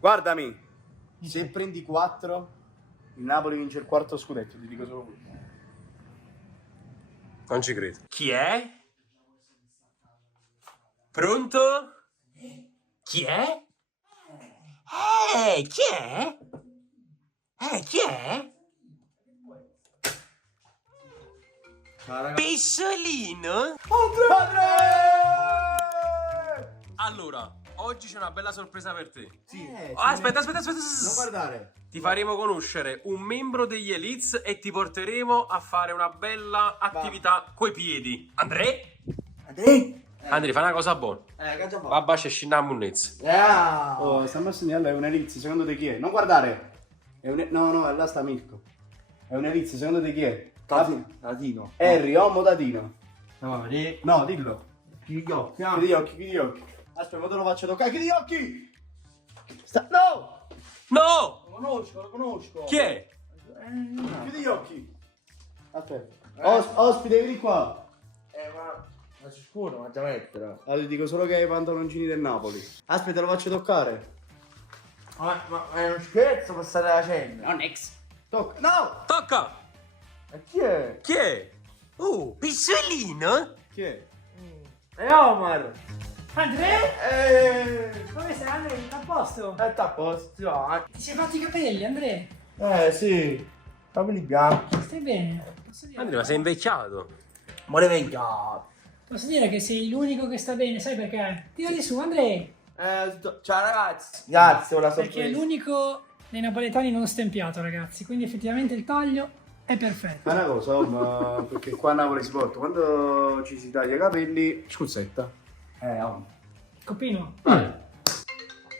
Guardami, se prendi 4, il Napoli vince il quarto scudetto, ti dico solo questo. Non ci credo. Chi è? Pronto? Chi è? Chi è? Chi è? Pesciolino? Allora, oggi c'è una bella sorpresa per te. Sì. Aspetta. Non guardare. Ti faremo conoscere un membro degli Elites e ti porteremo a fare una bella attività coi piedi. André? André, fai una cosa buona. Che già fa? Babà c'è scina munnezza. Oh, stiamo a segnalare, è un Elizio, secondo te chi è? Non guardare! No, là sta Mirko. È un Elizio, secondo te chi è? Tatino. Harry, Omo Tatino. No, vedi? No, dillo. Chiudi gli occhi. Chiudi gli occhi. Aspetta, ma te lo faccio toccare, chiudi gli occhi! No! No! Lo conosco. Chi è? Chiudi gli occhi. Aspetta. Ospite, vieni qua. Ma si scuro, ma già mettere. Allora, ti dico solo che hai i pantaloncini del Napoli. Aspetta, lo faccio toccare. Ma è uno scherzo, ma state facendo? No, next. Tocca. No! Tocca! Ma chi è? Chi è? Pesciolino? Chi è? È Omar! André? Come stai André? Tutto a posto? È a posto, Ti sei fatti i capelli André? sì. Capelli bianchi. Stai bene? Posso dire, Andrea, ma sei invecchiato. Ma le venga. posso dire che sei l'unico che sta bene, sai perché? Tirati su André! Ciao ragazzi. Grazie, ora Perché è l'unico dei napoletani non stempiato ragazzi, quindi effettivamente il taglio è perfetto. Fai una cosa, ma perché qua a Napoli si porta, quando ci si taglia i capelli, scuzzetta. Copino,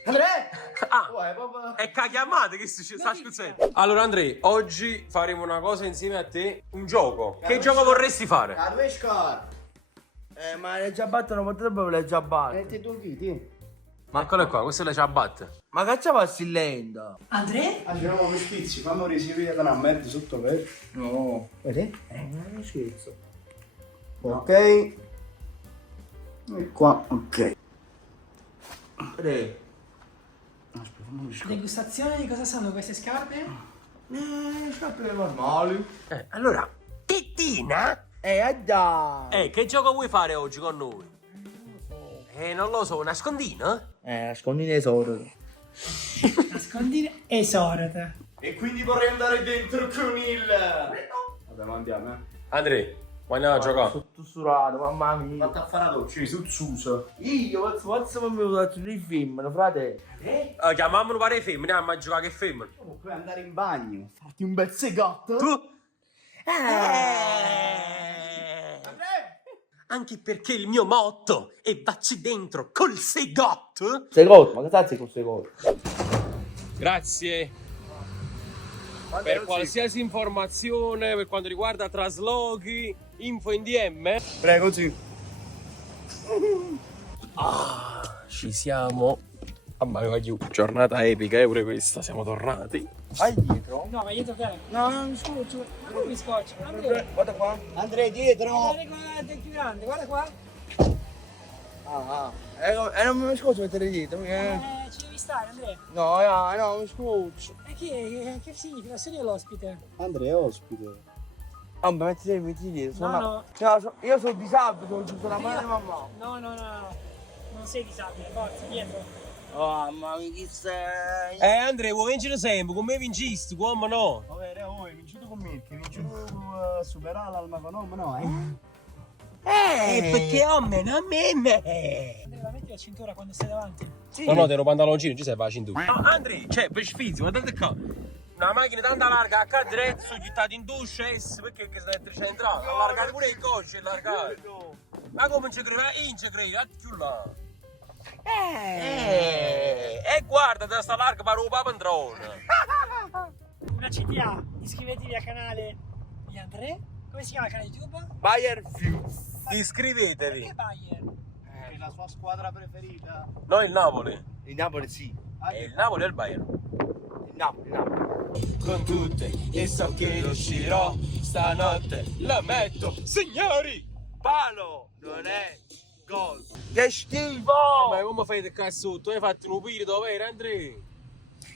Andrea! Ah, Oh, è proprio... è chiamata che si sta scuzzendo. Allora Andrea, oggi faremo una cosa insieme a te, un gioco. Che gioco vorresti fare? Carvescar! ma le ciabatte non potrebbero le ciabatte. Metti tu chi? Ma eccolo qua, questa è la ciabatta. Ma che ci passi lento? André? Ah, c'eravamo mi schizzi, fammi risivire da una merda sotto per... No. Vedi? Non è uno scherzo. Ok. E qua, ok. Tre. Aspetta, fammi un scordo. Degustazione di cosa sono queste scarpe? Scarpe normali. Allora, Tettina? Dai. Che gioco vuoi fare oggi con noi? Non lo so, nascondino? Nascondine tesoro. Nascondine esorate. E quindi vorrei andare dentro con il... Vabbè, ma andiamo, Andrea, andiamo a giocare. Tutto surato, mamma mia. Fatta a fare la doccia, suzzuso. Io, forza mi ho dato il film, frate. Chiamamolo pare femmine, andiamo a giocare che femmine. Puoi andare in bagno, farti un bel segotto. Tu? Anche perché il mio motto è vacci dentro col segotto. Secondo, ma che cazzo è con secondo? Grazie. Per qualsiasi informazione per quanto riguarda traslochi, info in DM. Prego, sì. Ci siamo. Mamma mia, giornata epica, pure questa, siamo tornati. Vai dietro. No, ma dietro piano. No, non scoccio. Ma come mi scoccio? André, Guarda qua. Andrea, dietro. guarda qua, è più grande, guarda qua. Non mi scoccio mettere dietro. Ci devi stare André. No, mi scoccio. E che significa? Sei io l'ospite? Andrea, ospite. Vabbè, metti dietro. No. Io sono disabile, sono giusto la mano e mamma. No. Non sei disabile, forza, dietro. Oh, mamma mia, chi sei? Andrea, vuoi vincere sempre? Con me vincisti, come no? Vabbè, hai vincito con me, che hai vincito superare l'almaconoma, no, Perché a me. Andrea, metti la cintura quando stai davanti. Sì. No, te lo pantaloncino, ci sei la cintura. No, Andrea, per sfizio, guardate qua. Una macchina tanto larga, a dritto, gittata in duscia, perché che sei entrato? Allargare pure il cosce, allargare. Ma come non ci credi? Più là. E guarda, da sta larga pare un papandrone. Una CTA, iscrivetevi al canale di André. Come si chiama il canale YouTube? Bayer Fuse. Iscrivetevi. Perché Bayer? È la sua squadra preferita. No, il Napoli. Il Napoli sì. E il Napoli è il Bayern. Il Napoli. Con tutte e so che uscirò stanotte. La metto, signori. Palo non è gol. Che schifo! Ma come fai il cazzo? Tu hai fatto un piro dove era Andrea?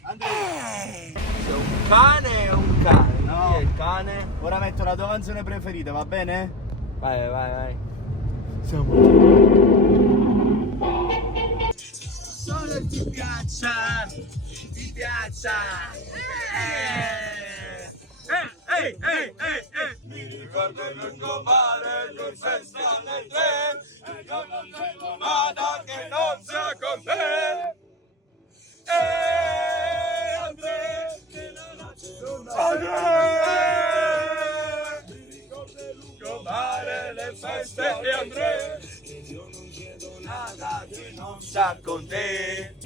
Andrea. Un cane o un cane? No. Chi è il cane? Ora metto la tua canzone preferita, va bene? Vai, vai, vai. Solo ti piaccia, ti piaccia. Mi ricordo il lungomare, lui senza nel tren, e io non vedo nada che non sia con te. Andrea, mi ricordo il lungomare, le feste e Andrea, io non chiedo nada che non sia con te.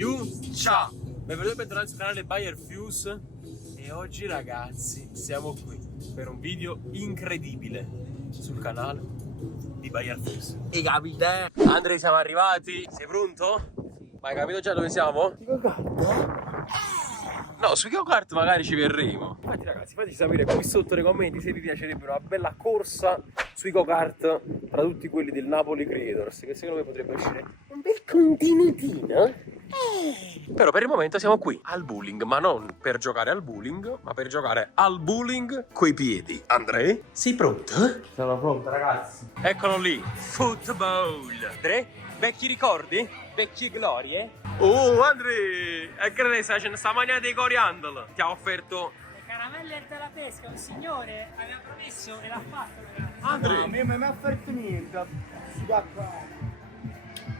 Ciao! Benvenuti e bentornati sul canale Bayer Fuse. E oggi ragazzi siamo qui per un video incredibile sul canale di Bayer Fuse. I capite? Andrea, siamo arrivati. Sei pronto? Ma hai capito già dove siamo? No, sui go-kart magari ci verremo. Infatti ragazzi, fateci sapere qui sotto nei commenti se vi piacerebbe una bella corsa sui go-kart tra tutti quelli del Napoli Creators, che secondo me potrebbe uscire un bel contenutino. Però per il momento siamo qui al bowling, ma non per giocare al bowling, ma per giocare al bowling coi piedi. Andrea, sei pronto? Sono pronto, ragazzi. Eccolo lì, football. Andrea, vecchi ricordi? Vecchie glorie? Oh, Andrea! E che ne sai, c'è sta mania dei coriandoli. Ti ha offerto... Le caramelle della pesca, un signore aveva promesso e l'ha fatto, ragazzi. Andrea! No, mi ha offerto niente.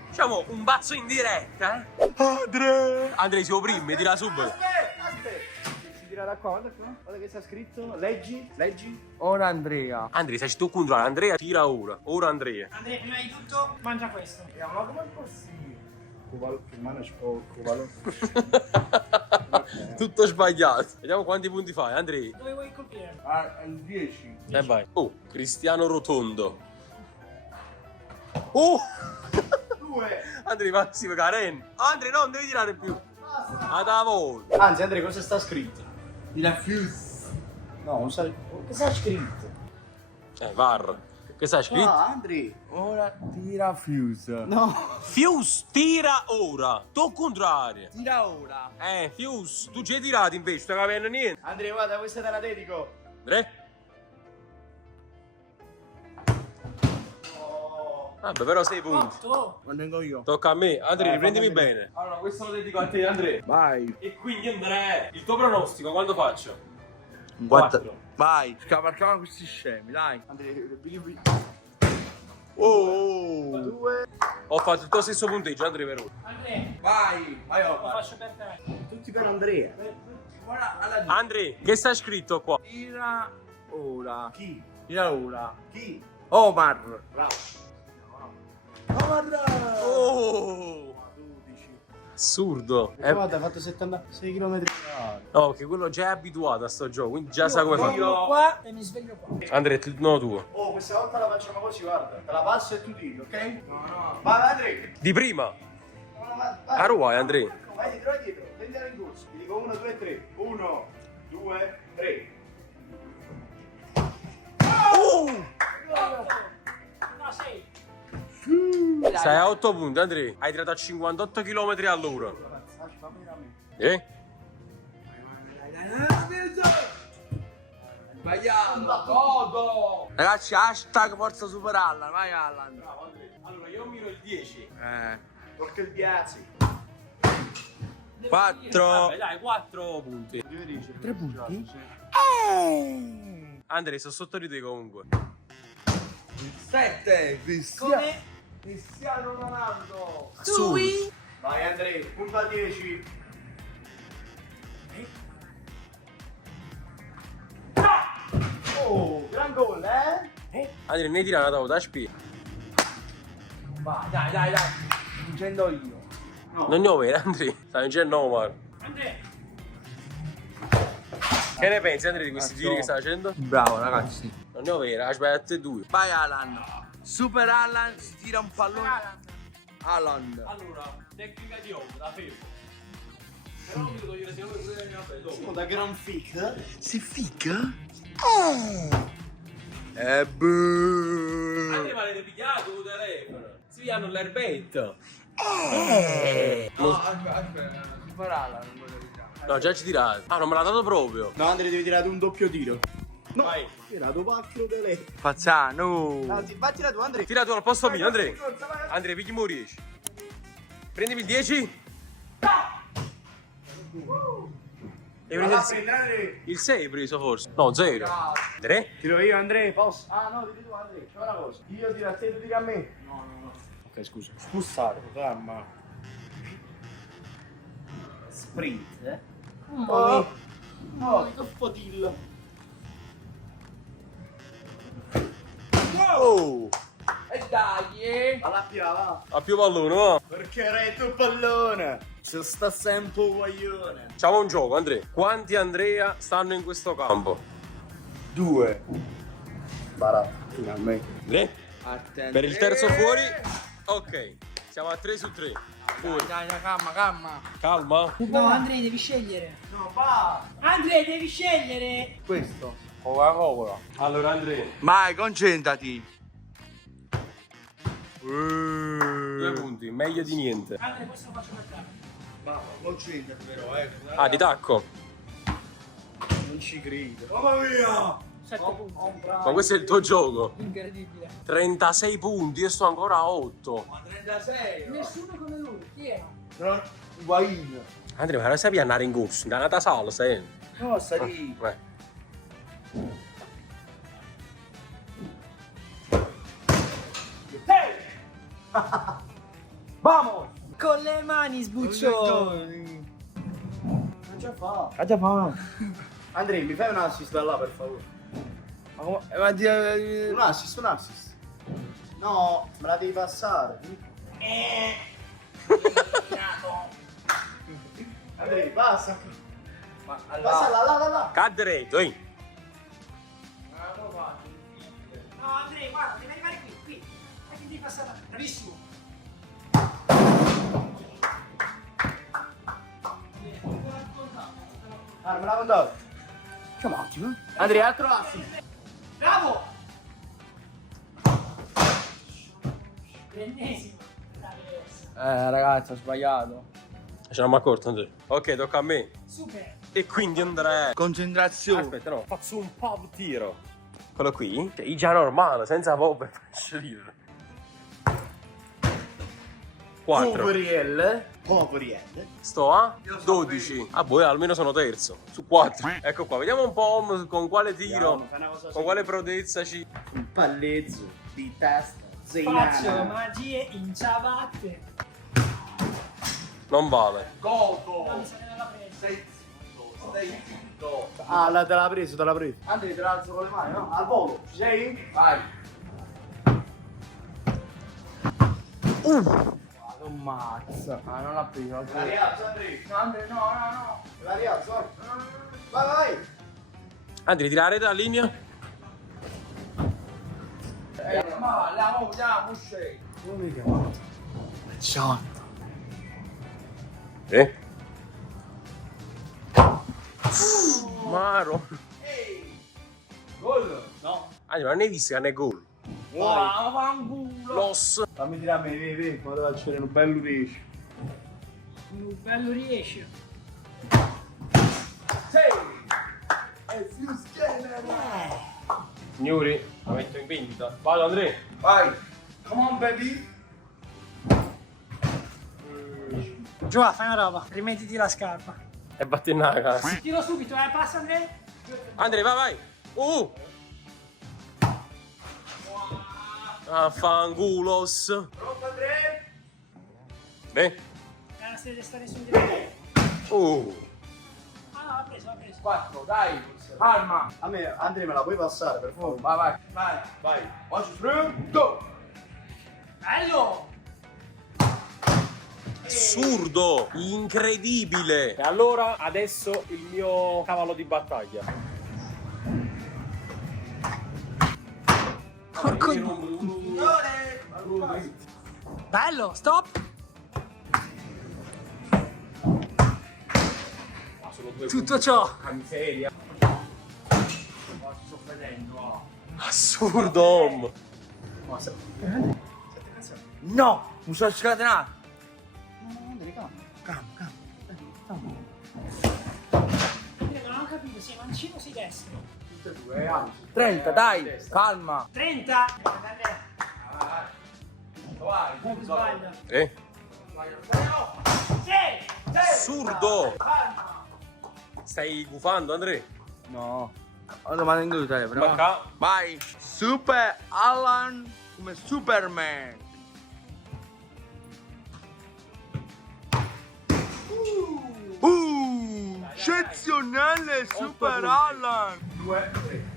Diciamo, un bazzo in diretta, eh? Andrea, si opprime, tira subito. Aspetta. Si tira da qua, guarda qua. Guarda che sta scritto. Leggi. Ora Andrea. Andrea, se tu controlla, Andrea tira ora. Ora Andrea. Andrea, prima di tutto, mangia questo. Ma come è possibile? Cuvalo, che mano cuvalo. Tutto sbagliato. Vediamo quanti punti fai, Andrea. Dove vuoi colpire? Al 10. E vai. Oh, Cristiano Rotondo. Oh! 2. Andrea, ma si Karen. Andrea, non devi tirare più. Ad a volta. Anzi, Andrea, cosa sta scritto? La Fuse. No, non sa. Che sta scritto? VAR. Che sai scritto? Ah, Andrea. Ora tira Fuse. No. Fuse, tira ora. Tu contrario. Tira ora. Fuse, tu ci hai tirato invece, sto capendo niente. Andrea, guarda, questa te la dedico. Andrea? Vabbè, però 6 punti. 8. Quando vengo io. Tocca a me. Andrea, riprendimi fammi bene. Allora, questo lo dedico a te, Andrea. Vai. E quindi, Andrea, il tuo pronostico quando faccio? Vai. Scavalchiamo questi scemi, dai. Andrea, Oh. 2. Ho fatto il tuo stesso punteggio, Andrea, per ora. Andrea, Vai. Vai, lo Omar. faccio per te. Tutti per Andrea. Ora alla Andrea, che sta scritto qua? Tira ora. Chi? Tira ora. Chi? Omar. Bravo. Oh! 12. Assurdo. Guarda, ha fatto 76 km/h. No, che quello già è abituato a sto gioco, quindi già sa come fa. Dormo qua e mi sveglio qua. Andrea, è il turno tuo. Oh, questa volta la facciamo così, guarda. Te la passo e tu tiri, ok? No. Vai, Andrea. Di prima. Vai. A ruai, Andrea. Vai dietro, vai dietro. Prendere in corso. Ti dico 1, 2, 3. 1, 2, 3. No, 6. Sei a 8 punti, Andrea. Hai tirato a 58 km all'ora. Sbagliato. Todo. Ragazzi, hashtag forza Super Allan. Vai Allan. Allora, io miro il 10. Tocca il 10. 4. Vabbè, dai, 4 punti. 3 punti? Andrea, sono sotto di te comunque. 7. Come? Cristiano Ronaldo. Assurdo. Vai, Andrea. Punta 10. Oh, gran gol, eh? Andrea, ne tira una da spia. Vai, dai. Vincendo io. Non ne ho vero, Andrea. Sta vincendo Omar. Andrea, Che ne pensi, Andrea, di questi giri che stai facendo? Bravo, ragazzi. Non ne ho vero, aspetta 2. Vai Allan. Super Allan si tira un pallone. Allan. Allora, tecnica di Om, da fermo. Però non mi devo togliere secondo me pure le gambe dopo. Da gran fic. Si fica? Buh. Andrea, ma l'hai pigliato il telefono. Si pigliano l'erbetto. No, aspetta, Super Allan non voglio dire. No, già ci tirato. Ah, non me l'ha dato proprio. No, Andrea, devi tirare un doppio tiro. No, Vai. hai tirato pacchio di lei. Fazzano. Anzi, vai tira tu, Andrea. Tira tu al posto mio, Andrea. Forza, vai. Andrea, picchi mo 10. Prendimi il 10. E Vai preso a il 6. prendere, Andrea. Il 6 hai preso forse? No, 0. Andrea? Tiro io, Andrea, posso? Ah, no, tiri tu, Andrea. C'è una cosa. Io tiro a te, tu tiri a me. No. Ok, scusa. Spussare, calma. Sprint, eh? Oh, che fotillo. Oh! E dai. Alla va. Ha più pallone, va? Perché re tu pallone? Ci sta sempre un guaglione. Facciamo un gioco, Andrea. Quanti Andrea stanno in questo campo? 2. Baratto, finalmente. Andrea? Attenti. Per il terzo fuori. Ok. Siamo a 3 su 3. Fuori. Dai, calma. Calma. No, Andrea, devi scegliere. No, va. Andrea, devi scegliere. Questo. Coca-Cola. Allora, Andrea. Vai, concentrati. 2 punti, meglio di niente. Andrea, questo lo faccio per te. Ma concentrati però, Ah, di tacco. Non ci credo. Mamma mia! 7 punti. Ma questo è il tuo gioco. Incredibile. 36 punti, io sto ancora a 8. Ma 36. Nessuno come lui. Chi è? No, Guain. Andrea, ma lo sai andare in corso? Da una sala, sai? No, sta lì. Vamos! Con le mani sbuccio. Non ce fa. Già fa. Andrea, mi fai un assist da là, per favore? Ma Un assist, un assist. No, me la devi passare. Andrea, passa. Ma Passa là. Cadere, dai. No, Andrea, guarda, devi arrivare qui. E che devi passare. Bravissimo. Ah, me la contato. C'è un attimo. Andrea, altro assist. Bravo. L'ennesimo. ragazzi, ho sbagliato. Ce l'abbiamo accorto, Andrea. Ok, tocca a me. Super. E quindi Andrea. Concentrazione. Aspetta, no, faccio un pop tiro. Quello qui? Cioè, già normale, senza pop per scegliere. 4. Poverielle. Sto a 12. Ah, boh, almeno sono terzo. Su 4. Ecco qua, vediamo un po' con quale tiro, Fai una cosa con quale prodezza ci... Un pallezzo di testa. Faccio Zeinana. magie in ciabatte. Non vale. Godo. No, mi sa che non l'ha preso. Stai zitto. Ah, te l'ha preso. Andrea, te l'alzo con le mani, no? Al volo. Ci sei? Vai. Non mazza. Ah, non l'ha preso. La rialzo, Andrea. No, Andrea, no. La rialzo. Vai. Andrea, tirare dalla linea. Ma la uscì. Come mi chiamo? Ciao. Maro. Gol. No. Andrea, non hai visto che non è gol. Wow, fanculo. Loss. Fammi tirare a me, vedi, ma devo facere un bello pesce. Un bello riesce. Signori, la metto in vendita. Vado, Andrea. Vai. Come on, baby. Giova, fai una roba. Rimettiti la scarpa. E batti in naga. Tiro subito, passa Andrea. Andrea, vai. Affanculos. Pronto, Andrea? Beh. Se deve stare su di me. Ah no, l'ha preso. 4, dai. Calma. A me, Andrea, me la puoi passare, per favore? Vai. Oggi pronto. Bello! Assurdo, incredibile. E allora adesso il mio cavallo di battaglia. Porco bello, stop! Tutto ciò! Miseria. Sto vedendo. Assurdo. No, mi sono scatenato. Andrea, calma. destro. Tutte e due, anzi. 30, dai, calma. 30. Vai. Non sbaglia. Sì. Assurdo! Stai gufando, Andrea? No. Allora ma tengo il telefono. Ma qua? Vai. Super Alan come Superman. Eccezionale Super Alan. 2, 3.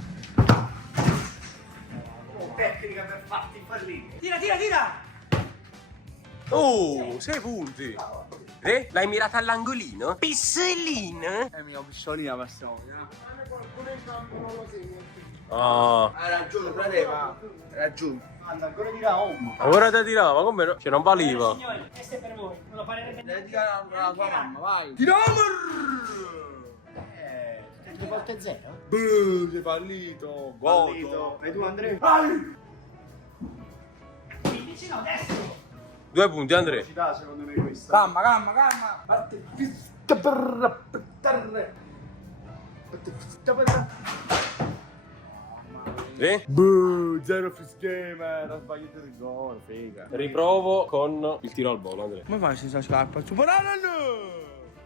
Tecnica per farti fallire. Tira. Oh, 6 punti! L'hai mirata all'angolino? Pissolino? Mia pistolina per storia. Ah, Hai ragione, frate, ma hai ragione. Anna, ancora dirà home. ora ti tirava, come no? Cioè non valiva. Signori, questo è per voi. Non lo parerebbe Devi tirare la tua mamma, vai. Tiriamo! Due volte 0? Sei fallito. Fallito. E tu Andrea? 15 no, destro. 2 punti, Andrea. Velocità secondo me questa. Calma. Batti fischia per terra. Batti fischia per zero fischema, ha sbagliato il gol, figa. Riprovo con il tiro al volo, Andrea. Come fai senza scarpa? Super Alan!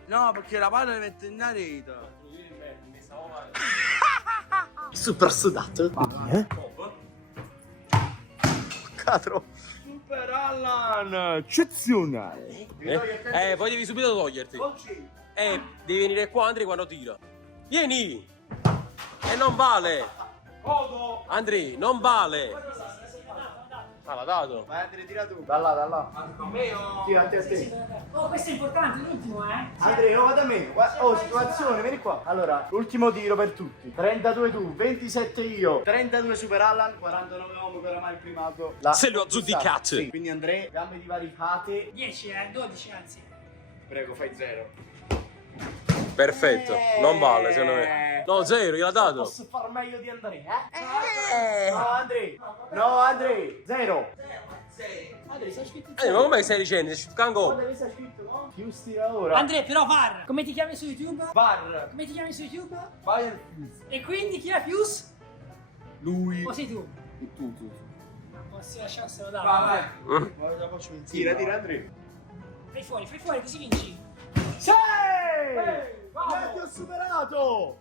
No, perché la palla la mette in rete. Super sudato. Catro. Super Alan! Eccezionale! Poi devi subito toglierti. Devi venire qua, Andrea, quando tira. Vieni! E non vale! Andrea, non vale! Ah, l'ha dato. Vai Andrea, tira tu. Da là. Tira a te. Oh, questo è importante, l'ultimo, Andrea, vado a me. Oh, situazione, vieni qua. Allora, ultimo tiro per tutti. 32 tu, 27 io. 32 Super Alan, 49 uomo che oramai il primato. Se lo azzudicate. Sì, quindi Andrea, gambe divaricate. 10, 12 anzi. Prego, fai 0. Perfetto, non vale secondo me. No, 0, gliel'ha dato. Posso far meglio di Andrea, No, Andrea, 0. Andrea, sei scritto Ma come stai dicendo? Sei cango. Guarda, sei scritto, no? Chiusti ora. Andrea, però VAR. Come ti chiami su YouTube? Bar. Come ti chiami su YouTube? Vai E quindi chi è Fuse? lui. O sei tu? Tu. Non si lasciassero dare. Vai. Ora la faccio insieme. Tira, Andrea. Fai fuori così vinci. Sei! Ti ho superato!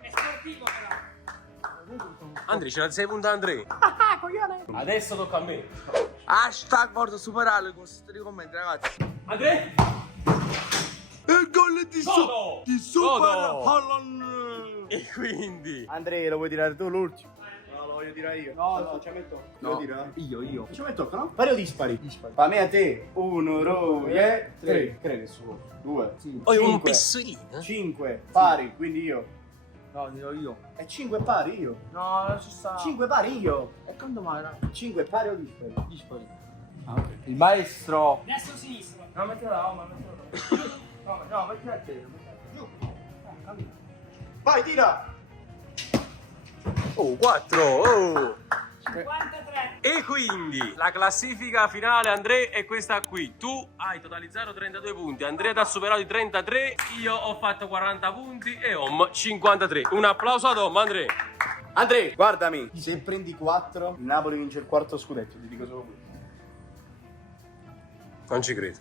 È sportivo però. Andrea, ce l'ha 6 punti Andrea. Ah, coglione. Adesso tocca a me. Hashtag Forza Super Alan con questi commenti, ragazzi. Andrea? Il gol di Godo! Super Godo! Alan. E quindi? Andrea, lo vuoi tirare tu l'ultimo? No, lo voglio tirare io. No, ci metto. No, Lo tiro? io. Ci metto, no? Pari o dispari? Fa me a te. 1, 2, 3. Crede su. 2. Ho un pissolino. 5 pari, quindi io. No, dirò io. E 5 pari io. No, non ci sta. 5 pari io. E quando mai? 5 pari o dispari? Dispari. Ah, ok. Il maestro. Destro o sinistro? No, mettila là, ma mettila là. No, mettila a te. Giù. Vai, tira! Oh, 4. Oh. 53. E quindi la classifica finale, Andrea, è questa qui. Tu hai totalizzato 32 punti, Andrea ti ha superato i 33, io ho fatto 40 punti e Om 53. Un applauso ad Om, Andrea. Andrea, guardami. Se prendi 4, il Napoli vince il quarto scudetto, ti dico solo questo. Non ci credo.